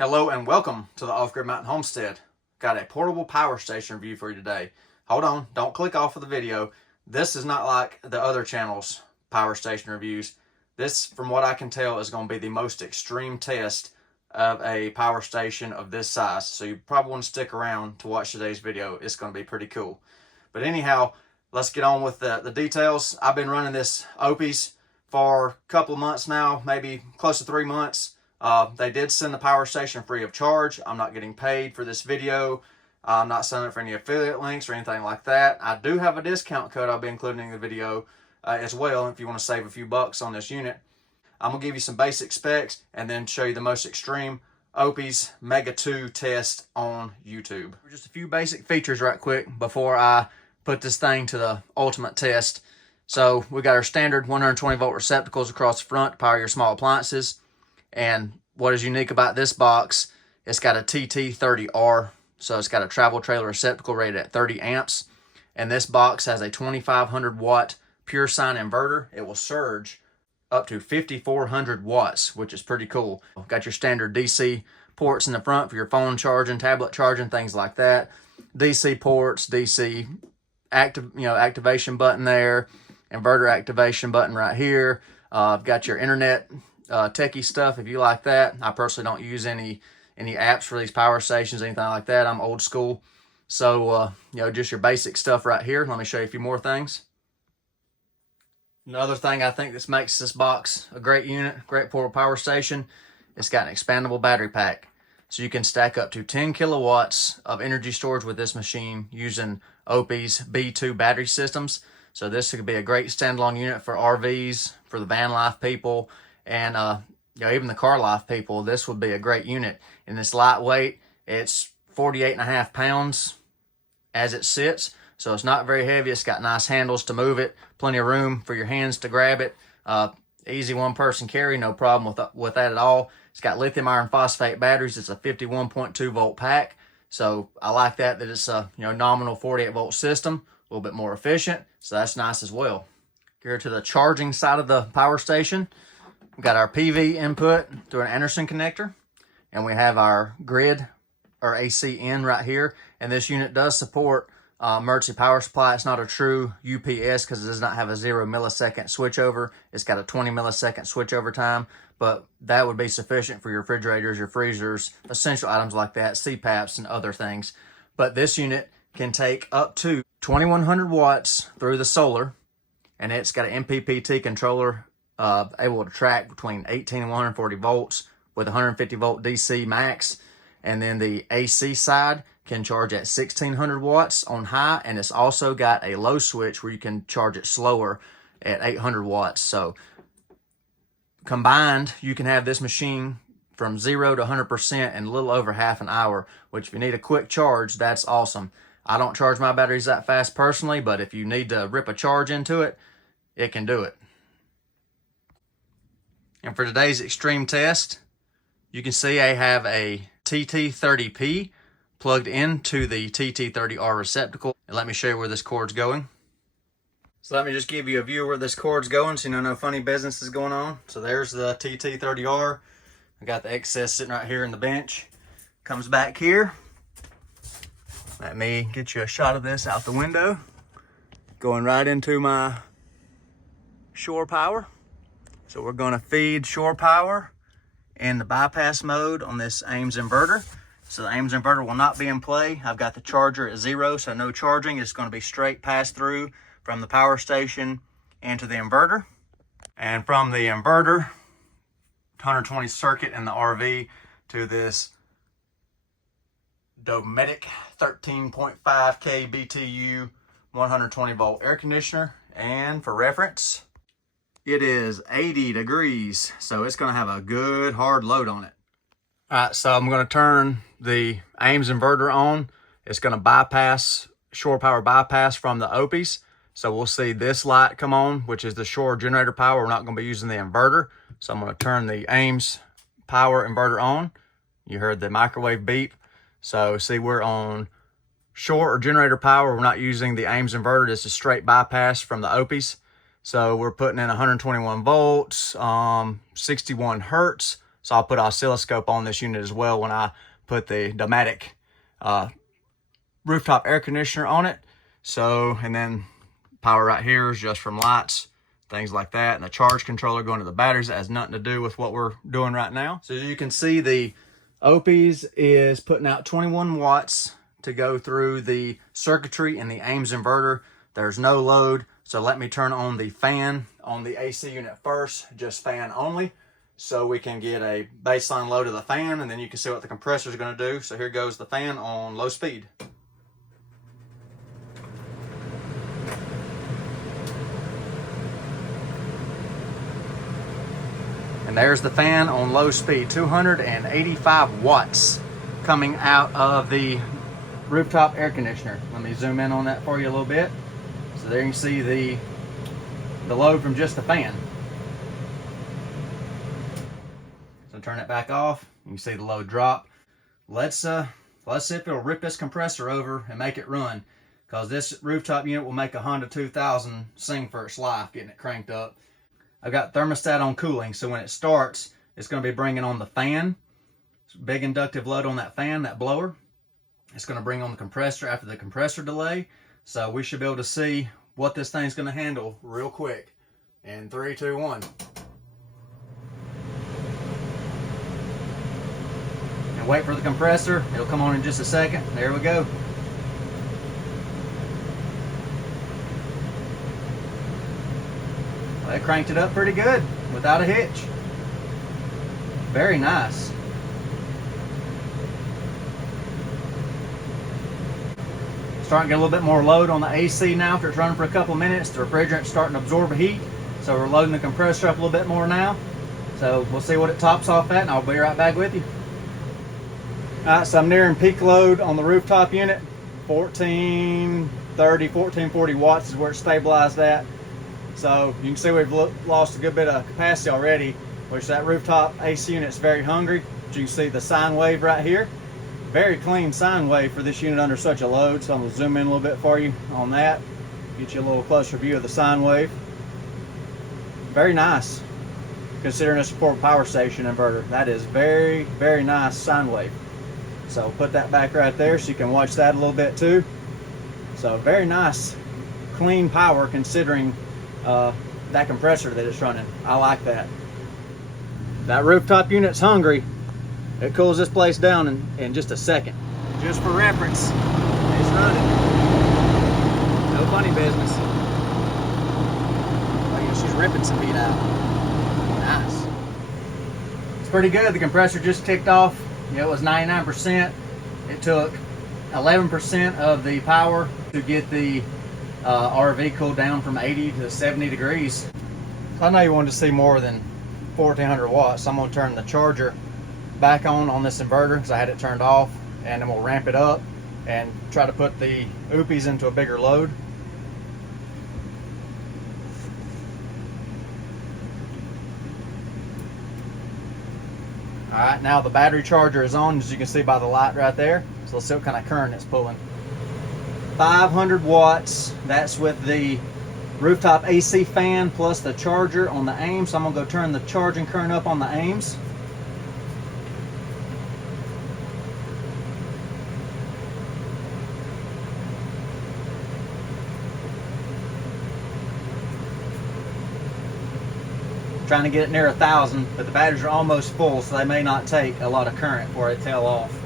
Hello and welcome to the Off-Grid Mountain Homestead. Got a portable power station review for you today. Hold on, don't click off of the video. This is not like the other channel's power station reviews. This, from what I can tell, is going to be the most extreme test of a power station of this size. So you probably want to stick around to watch today's video. It's going to be pretty cool. But anyhow, let's get on with the details. I've been running this Oupes for a couple of months now, maybe close to 3 months. They did send the power station free of charge. I'm not getting paid for this video. I'm not signing up for any affiliate links or anything like that. I do have a discount code I'll be including in the video as well if you want to save a few bucks on this unit. I'm going to give you some basic specs and then show you the most extreme Oupes Mega 2 test on YouTube. Just a few basic features right quick before I put this thing to the ultimate test. So we got our standard 120 volt receptacles across the front to power your small appliances. And what is unique about this box, it's got a TT30R, so it's got a travel trailer receptacle rated at 30 amps. And this box has a 2500 watt pure sine inverter. It will surge up to 5400 watts, which is pretty cool. Got your standard DC ports in the front for your phone charging, tablet charging, things like that. DC ports, DC activation button there, inverter activation button right here. Got your internet techie stuff if you like that. I personally don't use any apps for these power stations, anything like that. I'm old school. So, just your basic stuff right here. Let me show you a few more things. Another thing I think that makes this box a great unit, great portable power station, it's got an expandable battery pack. So you can stack up to 10 kilowatts of energy storage with this machine using Oupes B2 battery systems. So this could be a great standalone unit for RVs, for the van life people, and even the car life people. This would be a great unit. And it's lightweight. It's 48.5 pounds as it sits, so it's not very heavy. It's got nice handles to move it, plenty of room for your hands to grab it. Easy one-person carry, no problem with that at all. It's got lithium iron phosphate batteries. It's a 51.2 volt pack, so I like that it's a nominal 48 volt system, a little bit more efficient, so that's nice as well. Here to the charging side of the power station. We've got our PV input through an Anderson connector, and we have our grid or AC in right here. And this unit does support emergency power supply. It's not a true UPS because it does not have a 0 millisecond switchover. It's got a 20 millisecond switchover time, but that would be sufficient for your refrigerators, your freezers, essential items like that, CPAPs and other things. But this unit can take up to 2100 watts through the solar, and it's got an MPPT controller able to track between 18 and 140 volts with 150 volt DC max. And then the AC side can charge at 1600 watts on high, and it's also got a low switch where you can charge it slower at 800 watts. So combined, you can have this machine from 0 to 100% in a little over half an hour, which if you need a quick charge, that's awesome. I don't charge my batteries that fast personally, but if you need to rip a charge into it, it can do it. And for today's extreme test, you can see I have a TT30P plugged into the TT30R receptacle. And let me show you where this cord's going. So let me just give you a view of where this cord's going so no funny business is going on. So there's the TT30R. I got the excess sitting right here in the bench. Comes back here. Let me get you a shot of this out the window. Going right into my shore power. So we're going to feed shore power in the bypass mode on this Ames inverter. So the Ames inverter will not be in play. I've got the charger at 0, so no charging. It's going to be straight pass through from the power station into the inverter. And from the inverter, 120 circuit in the RV to this Dometic 13.5K BTU 120 volt air conditioner. And for reference, it is 80 degrees, so it's going to have a good hard load on it. All right, so I'm going to turn the Ames inverter on. It's going to bypass, shore power bypass from the Oupes. So we'll see this light come on, which is the shore generator power. We're not going to be using the inverter. So I'm going to turn the Ames power inverter on. You heard the microwave beep. So see, we're on shore or generator power. We're not using the Ames inverter. This is straight bypass from the Oupes. So we're putting in 121 volts, 61 hertz, So I'll put an oscilloscope on this unit as well when I put the Domatic rooftop air conditioner on it. So, and then power right here is just from lights, things like that. And the charge controller going to the batteries that has nothing to do with what we're doing right now. So as you can see, the Oupes is putting out 21 watts to go through the circuitry in the Ames inverter. There's no load. So let me turn on the fan on the AC unit first, just fan only, so we can get a baseline load of the fan, and then you can see what the compressor is going to do. So here goes the fan on low speed. And there's the fan on low speed, 285 watts coming out of the rooftop air conditioner. Let me zoom in on that for you a little bit. So there you can see the load from just the fan. So turn it back off. You can see the load drop. Let's see if it'll rip this compressor over and make it run, because this rooftop unit will make a Honda 2000 sing for its life getting it cranked up. I've got thermostat on cooling, so when it starts, it's going to be bringing on the fan. Big inductive load on that fan, that blower. It's going to bring on the compressor after the compressor delay. So we should be able to see what this thing's going to handle real quick. In 3, 2, 1. And wait for the compressor. It'll come on in just a second. There we go. Well, it cranked it up pretty good without a hitch. Very nice. Starting to get a little bit more load on the AC now after it's running for a couple of minutes. The refrigerant's starting to absorb heat, so we're loading the compressor up a little bit more now. So we'll see what it tops off at, and I'll be right back with you. Alright, so I'm nearing peak load on the rooftop unit. 1430, 1440 watts is where it's stabilized at. So you can see we've lost a good bit of capacity already, which that rooftop AC unit's very hungry. But you can see the sine wave right here. Very clean sine wave for this unit under such a load. So I'm going to zoom in a little bit for you on that. Get you a little closer view of the sine wave. Very nice, considering it's a portable power station inverter. That is very, very nice sine wave. So put that back right there so you can watch that a little bit too. So very nice, clean power considering that compressor that it's running. I like that. That rooftop unit's hungry. It cools this place down in just a second. Just for reference, it's running. No funny business. Look at, she's ripping some heat out. Nice. It's pretty good. The compressor just kicked off. It was 99%. It took 11% of the power to get the RV cooled down from 80 to 70 degrees. I know you wanted to see more than 1400 watts. So I'm going to turn the charger back on this inverter because I had it turned off, and then we'll ramp it up and try to put the Oupes into a bigger load. Alright, now the battery charger is on, as you can see by the light right there. So let's see what kind of current it's pulling. 500 watts. That's with the rooftop AC fan plus the charger on the Ames. So I'm going to go turn the charging current up on the Ames. Trying to get it near 1,000, but the batteries are almost full, so they may not take a lot of current before it tail off.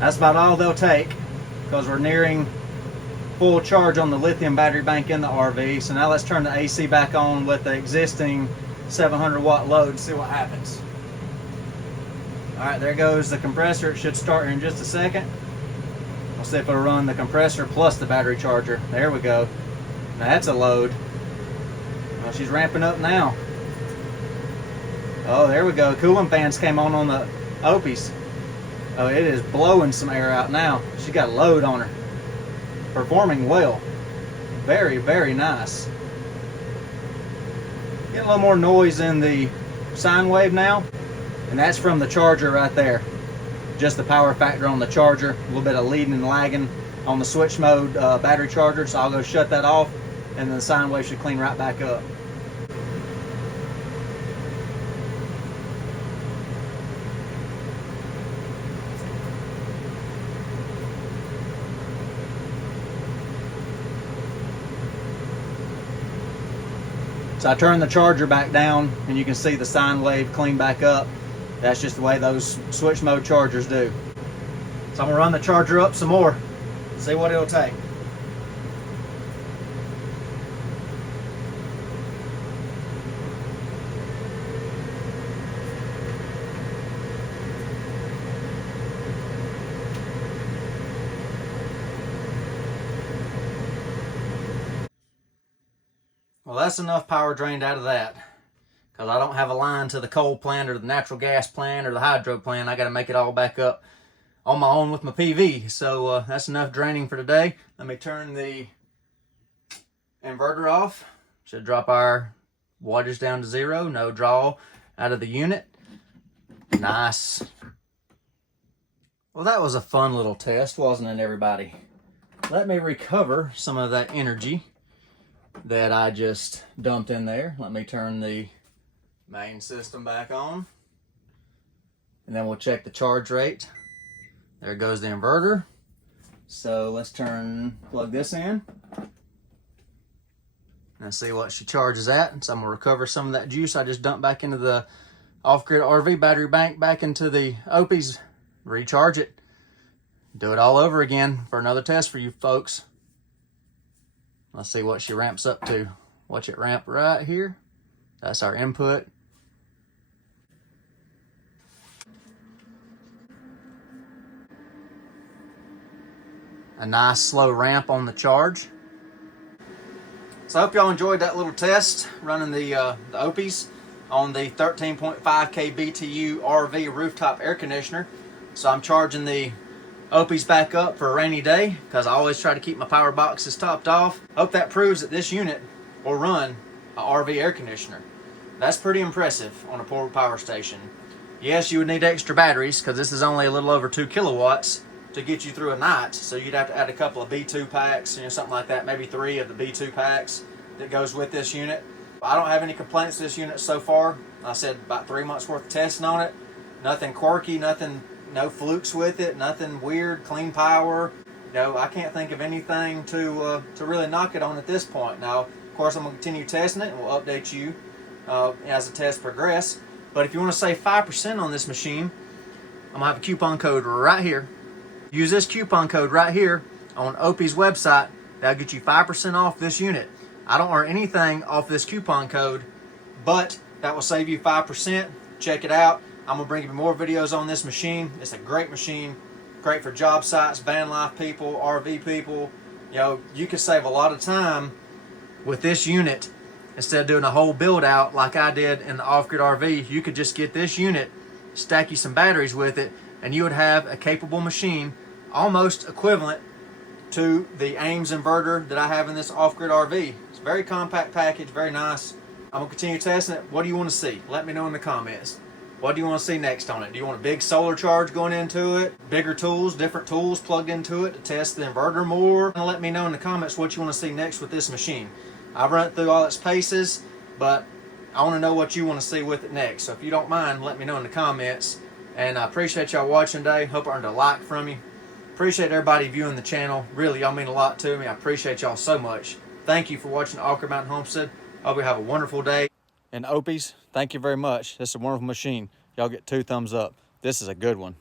That's about all they'll take, because we're nearing full charge on the lithium battery bank in the RV. So now let's turn the AC back on with the existing 700 watt load and see what happens. Alright, there goes the compressor. It should start here in just a second. We'll see if it'll run the compressor plus the battery charger. There we go. Now that's a load. Well, she's ramping up now. Oh, there we go. Cooling fans came on the Oupes. Oh, it is blowing some air out now. She got a load on her. Performing well. Very, very nice. Get a little more noise in the sine wave now, and that's from the charger right there. Just the power factor on the charger, a little bit of leading and lagging on the switch mode battery charger. So I'll go shut that off, and then the sine wave should clean right back up. So I turned the charger back down, and you can see the sine wave clean back up. That's just the way those switch mode chargers do. So I'm gonna run the charger up some more, see what it'll take. Well, that's enough power drained out of that, because I don't have a line to the coal plant or the natural gas plant or the hydro plant. I got to make it all back up on my own with my PV. So that's enough draining for today. Let me turn the inverter off. Should drop our wattage down to 0. No draw out of the unit. Nice. Well, that was a fun little test, wasn't it, everybody? Let me recover some of that energy that I just dumped in there. Let me turn the main system back on, and then we'll check the charge rate. There goes the inverter. So let's plug this in and see what she charges at. So I'm gonna recover some of that juice I just dumped back into the off-grid RV battery bank, back into the Oupes, recharge it, do it all over again for another test for you folks. Let's see what she ramps up to. Watch it ramp right here. That's our input. A nice slow ramp on the charge. So I hope y'all enjoyed that little test running the Oupes on the 13.5K BTU RV rooftop air conditioner. So I'm charging the Oupes back up for a rainy day, because I always try to keep my power boxes topped off. Hope that proves that this unit will run an RV air conditioner. That's pretty impressive on a portable power station. Yes, you would need extra batteries, because this is only a little over 2 kilowatts to get you through a night. So you'd have to add a couple of B2 packs, something like that, maybe 3 of the B2 packs that goes with this unit. I don't have any complaints with this unit so far. I said about 3 months worth of testing on it. Nothing quirky, no flukes with it, nothing weird, clean power. I can't think of anything to really knock it on at this point. Now, of course, I'm going to continue testing it, and we'll update you as the tests progress. But if you want to save 5% on this machine, I'm going to have a coupon code right here. Use this coupon code right here on Oupes' website. That'll get you 5% off this unit. I don't earn anything off this coupon code, but that will save you 5%. Check it out. I'm going to bring you more videos on this machine. It's a great machine. Great for job sites, van life people, RV people. You could save a lot of time with this unit instead of doing a whole build out like I did in the off-grid RV. You could just get this unit, stack you some batteries with it, and you would have a capable machine almost equivalent to the Ames inverter that I have in this off-grid RV. It's a very compact package, very nice. I'm going to continue testing it. What do you want to see? Let me know in the comments. What do you want to see next on it? Do you want a big solar charge going into it? Bigger tools, different tools plugged into it to test the inverter more? And let me know in the comments what you want to see next with this machine. I've run it through all its paces, but I want to know what you want to see with it next. So if you don't mind, let me know in the comments. And I appreciate y'all watching today. Hope I earned a like from you. Appreciate everybody viewing the channel. Really, y'all mean a lot to me. I appreciate y'all so much. Thank you for watching Oupes Mountain Homestead. Hope you have a wonderful day. And Oupes, thank you very much. This is a wonderful machine. Y'all get 2 thumbs up. This is a good one.